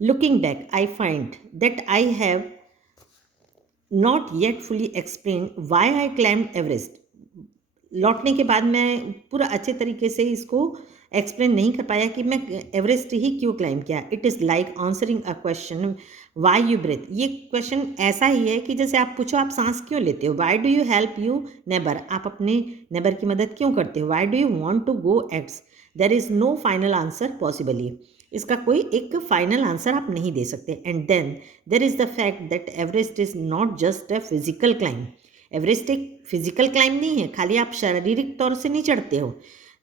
Looking back, I find that I have not yet fully explained why I climbed Everest. लौटने के बाद मैं पूरा अच्छे तरीके से इसको एक्सप्लेन नहीं कर पाया कि मैं एवरेस्ट ही क्यों क्लाइम किया। It is like answering a question why you breathe. ये क्वेश्चन ऐसा ही है कि जैसे आप पूछो आप सांस क्यों लेते हो, why do you help you neighbour, आप अपने नेबर की मदद क्यों करते हो, why do you want to go X. There is no final answer possibly. इसका कोई एक फाइनल आंसर आप नहीं दे सकते। And then there is the fact that Everest is not just a physical climb. Everest एक फिजिकल क्लाइम नहीं है, खाली आप शारीरिक तौर से नहीं चढ़ते हो।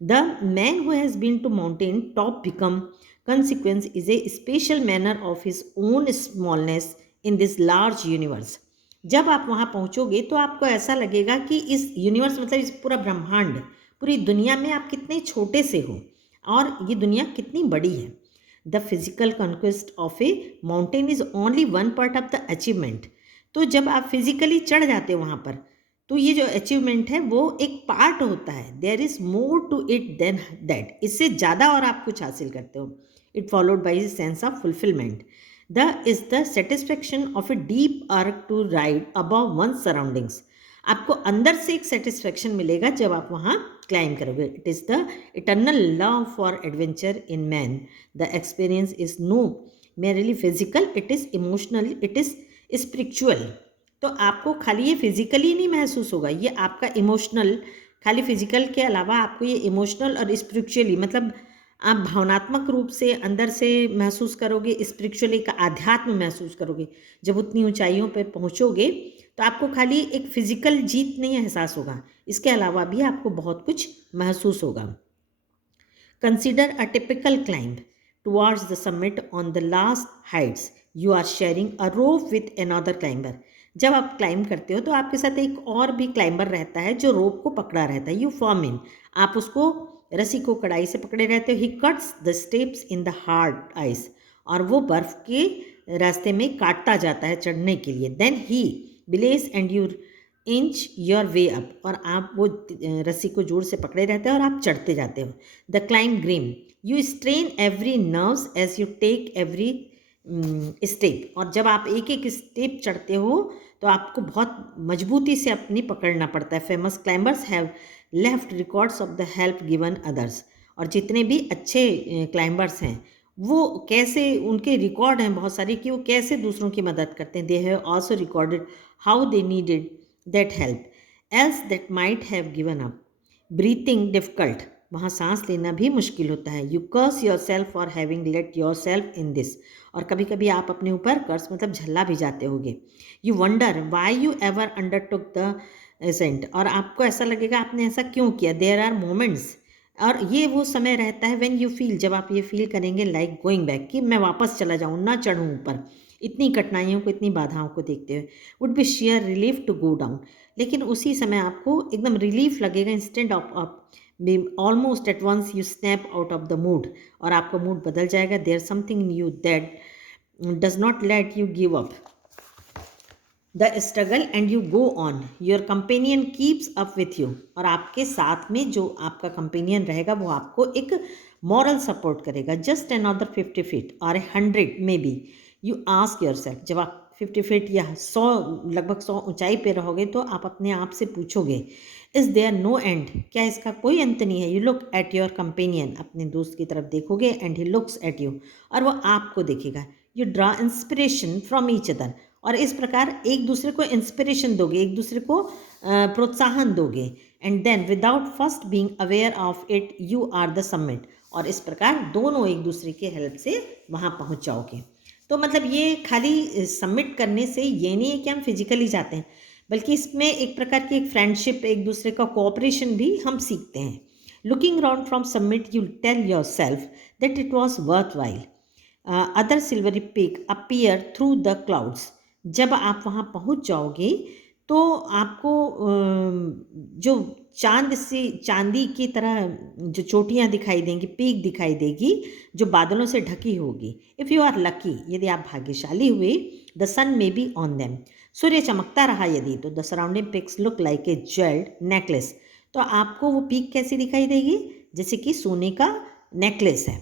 The man who has been to mountain top become consequence is a special manner of his own smallness in this large universe। जब आप वहाँ पहुँचोगे तो आपको ऐसा लगेगा कि इस यूनिवर्स मतलब इस पूरा ब्रह्मांड, पूरी दुनिया में आप कितने छोटे से हो और ये दुनिया कितनी बड़ी है। The physical conquest of a mountain is only one part of the achievement. तो जब आप फिजिकली चढ़ जाते हो वहाँ पर, तो ये जो अचीवमेंट है वो एक पार्ट होता है। There is more to it than that, इससे ज़्यादा और आप कुछ हासिल करते हो। It followed by sense of fulfilment. The is the satisfaction of a deep urge to ride above one surroundings. आपको अंदर से एक सेटिस्फेक्शन मिलेगा जब आप वहाँ क्लाइम करोगे। It is the eternal love for adventure in man. The experience is no merely physical, it is emotional, it is spiritual. तो आपको खाली ये फिजिकली नहीं महसूस होगा, ये आपका इमोशनल, खाली फिजिकल के अलावा आपको ये इमोशनल और स्पिरिचुअली मतलब आप भावनात्मक रूप से अंदर से महसूस करोगे, स्पिरिचुअली का आध्यात्म महसूस करोगे। जब उतनी ऊंचाइयों पर पहुंचोगे तो आपको खाली एक फिजिकल जीत नहीं एहसास होगा, इसके अलावा भी आपको बहुत कुछ महसूस होगा। Consider a typical climb towards the summit. On the last heights, you are sharing a rope with another climber. जब आप क्लाइंब करते हो तो आपके साथ एक और भी क्लाइंबर रहता है जो रोप को पकड़ा रहता है। यू फॉर्म इन, आप उसको रस्सी को कड़ाई से पकड़े रहते हो। ही cuts the steps in the hard ice, और वो बर्फ के रास्ते में काटता जाता है चढ़ने के लिए। Then he belays and you inch your way up, और आप वो रस्सी को जोर से पकड़े रहते हैं और आप चढ़ते जाते हो। The climb grim, you strain every nerves as you take every step, और जब आप एक एक स्टेप चढ़ते हो तो आपको बहुत मजबूती से अपनी पकड़ना पड़ता है। Famous climbers have left records of the help given others, और जितने भी अच्छे क्लाइंबर्स हैं वो कैसे, उनके रिकॉर्ड हैं बहुत सारे कि वो कैसे दूसरों की मदद करते हैं। They have also recorded how they needed that help, else that might have given up. Breathing difficult, वहाँ सांस लेना भी मुश्किल होता है। You curse yourself for having let yourself in this, और कभी कभी आप अपने ऊपर कर्स मतलब झल्ला भी जाते होगे। You wonder why you ever undertook the ascent, और आपको ऐसा लगेगा आपने ऐसा क्यों किया। There are moments, और ये वो समय रहता है when you feel, जब आप ये फील करेंगे like going back, कि मैं वापस चला जाऊँ, ना चढ़ूँ ऊपर, इतनी कठिनाइयों को, इतनी बाधाओं को देखते हुए। Would be sheer relief to go down, लेकिन उसी समय आपको एकदम रिलीफ लगेगा instant of almost at once you snap out of the mood, और आपका मूड बदल जाएगा। There something in you that does not let you give up the struggle and you go on. Your companion keeps up with you, और आपके साथ में जो आपका कंपेनियन रहेगा वो आपको एक मॉरल सपोर्ट करेगा। जस्ट अनदर 50 फीट और 100 may be, you ask your self, जब आप 50 फीट या 100 लगभग 100 ऊंचाई पे रहोगे तो आप अपने आप से पूछोगे, इज़ देयर नो एंड, क्या इसका कोई अंत नहीं है। You look at your companion, अपने दोस्त की तरफ देखोगे, and he looks at you, और वो आपको देखेगा। You draw inspiration from each other, और इस प्रकार एक दूसरे को इंस्पिरेशन दोगे, एक दूसरे को प्रोत्साहन दोगे। And then without first being aware of it you are the summit, और इस प्रकार दोनों एक दूसरे के हेल्प से वहाँ पहुँच जाओगे। तो मतलब ये खाली सबमिट करने से ये नहीं है कि हम फिजिकली जाते हैं, बल्कि इसमें एक प्रकार की एक फ्रेंडशिप, एक दूसरे का कोऑपरेशन भी हम सीखते हैं। Looking around from submit you tell yourself that it was worth while. Other silvery peak appear through the clouds, जब आप वहाँ पहुँच जाओगे तो आपको जो चांद से, चांदी की तरह जो चोटियाँ दिखाई देंगी, पीक दिखाई देगी जो बादलों से ढकी होगी। इफ़ यू आर लकी, यदि आप भाग्यशाली हुए, the sun may be on them, सूर्य चमकता रहा यदि, तो the surrounding peaks look like a jewelled necklace, तो आपको वो पीक कैसी दिखाई देगी, जैसे कि सोने का नेकलेस है।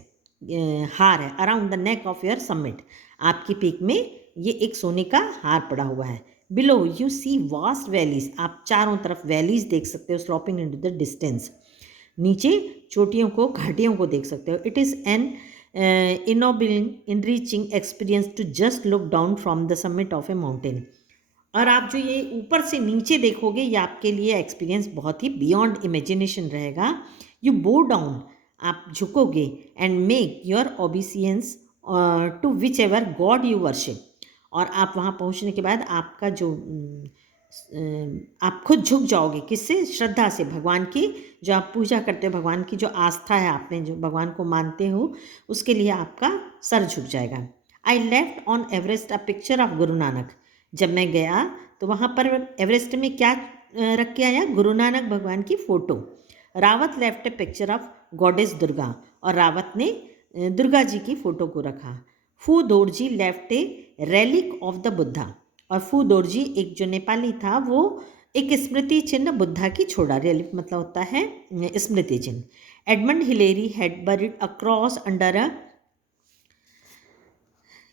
हार है around the neck of your summit. आपकी पीक में ये एक सोने का हार पड़ा हुआ है। Below you see vast valleys, आप चारों तरफ वैलीज देख सकते हो स्लोपिंग इनटू द डिस्टेंस। नीचे चोटियों को, घाटियों को देख सकते हो। It is an ennobling enriching experience to just look down from the summit of a mountain. और आप जो ये ऊपर से नीचे देखोगे, ये आपके लिए एक्सपीरियंस बहुत ही बियॉन्ड इमेजिनेशन रहेगा। यू बो डाउन, आप झुकोगे, and make your obeisance to whichever god you worship. और आप वहाँ पहुँचने के बाद आपका जो आप खुद झुक जाओगे, किससे? श्रद्धा से, भगवान की जो आप पूजा करते हो, भगवान की जो आस्था है, आपने जो भगवान को मानते हो, उसके लिए आपका सर झुक जाएगा। I left on Everest a picture of Guru Nanak. जब मैं गया तो वहाँ पर एवरेस्ट में क्या रख के आया? गुरु नानक भगवान की photo. Rawat left A picture of goddess Durga, और रावत ने दुर्गा जी की फ़ोटो को रखा। Phu Dorji left a relic of the Buddha, और फू दोरजी एक जो नेपाली था, वो एक स्मृति चिन्ह बुद्धा की छोड़ा। रेलिक मतलब होता है स्मृति चिन्ह। Edmund Hillary had buried a cross under a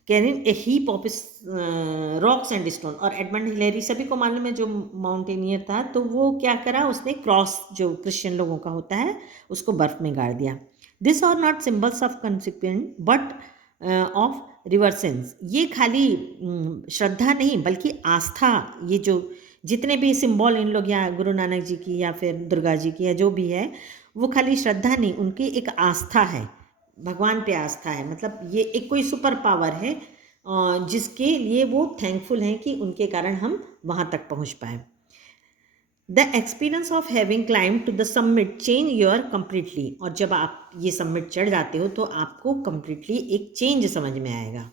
carrying a heap of rocks and stone. और एडमंड हिलेरी सभी को मालूम है, जो माउंटेनियर था, तो वो क्या करा, उसने क्रॉस जो क्रिश्चियन लोगों का होता है उसको बर्फ में गाड़ दिया। This are not symbols of consequent but of reverence. ये खाली श्रद्धा नहीं बल्कि आस्था, ये जो जितने भी सिंबल इन लोग, या गुरु नानक जी की या फिर दुर्गा जी की या जो भी है, वो खाली श्रद्धा नहीं, उनकी एक आस्था है, भगवान पे आस्था है। मतलब ये एक कोई सुपर पावर है जिसके लिए वो थैंकफुल हैं कि उनके कारण हम वहाँ तक पहुँच पाए। The experience of having climb to the summit change your completely. और जब आप ये समिट चढ़ जाते हो तो आपको कम्प्लीटली एक चेंज समझ में आएगा।